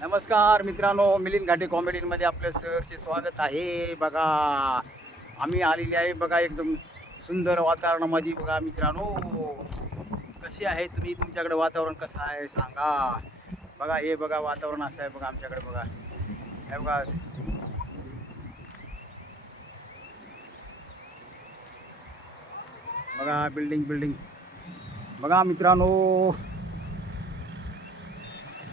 नमस्कार मित्रांनो मिलिंद घाटे कॉमेडीमध्ये आपलं सरचे स्वागत आहे. बघा आम्ही आलेले आहे बघा एकदम सुंदर वातावरणामध्ये बघा मित्रांनो. कसे आहे तुम्ही? तुमच्याकडे वातावरण कसं आहे सांगा. बघा हे बघा वातावरण असं आहे बघा आमच्याकडे बघा. हे बघा. बघा बिल्डिंग बिल्डिंग बघा मित्रांनो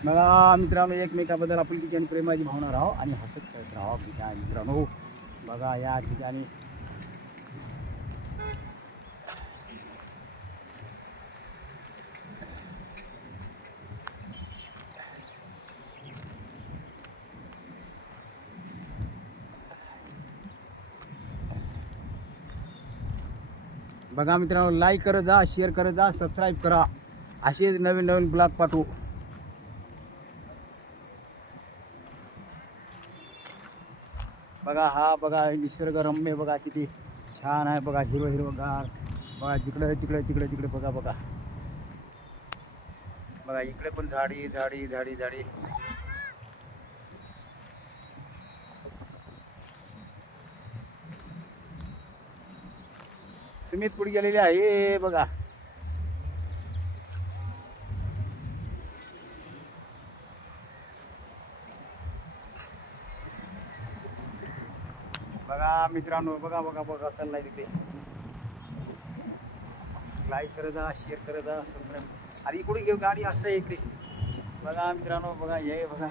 मला मित्रांनो एकमेकाबद्दल आपुलकीची आणि प्रेमाची भावना राहो आणि हसत करत राहा. मित्रांनो बघा या ठिकाणी. बघा मित्रांनो लाईक करत जा शेअर करत जा सबस्क्राईब करा. असेच नवीन नवीन ब्लॉग पाठवू. बघा हा बघा निसर्गरम्य बघा किती छान आहे बघा हिरवं हिरवगार बघा जिकडं तिकडं तिकडे तिकडे बघा बघा. बघा इकडे पण झाडी झाडी झाडी झाडी. सुमित पुढे गेलेली आहे? बघा. बघा मित्रांनो बघा बघा बघा चाललाय तिकडे. लाईक करत जा शेअर करत जा सबस्क्राईब अरे इकडे घेऊ गाडी असं आहे इकडे. बघा मित्रांनो बघा हे बघा.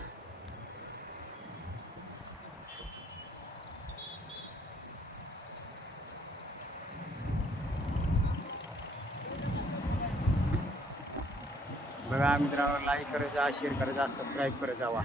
बघा मित्रांनो लाईक करत जा शेअर करत जा सबस्क्राईब करत जावा.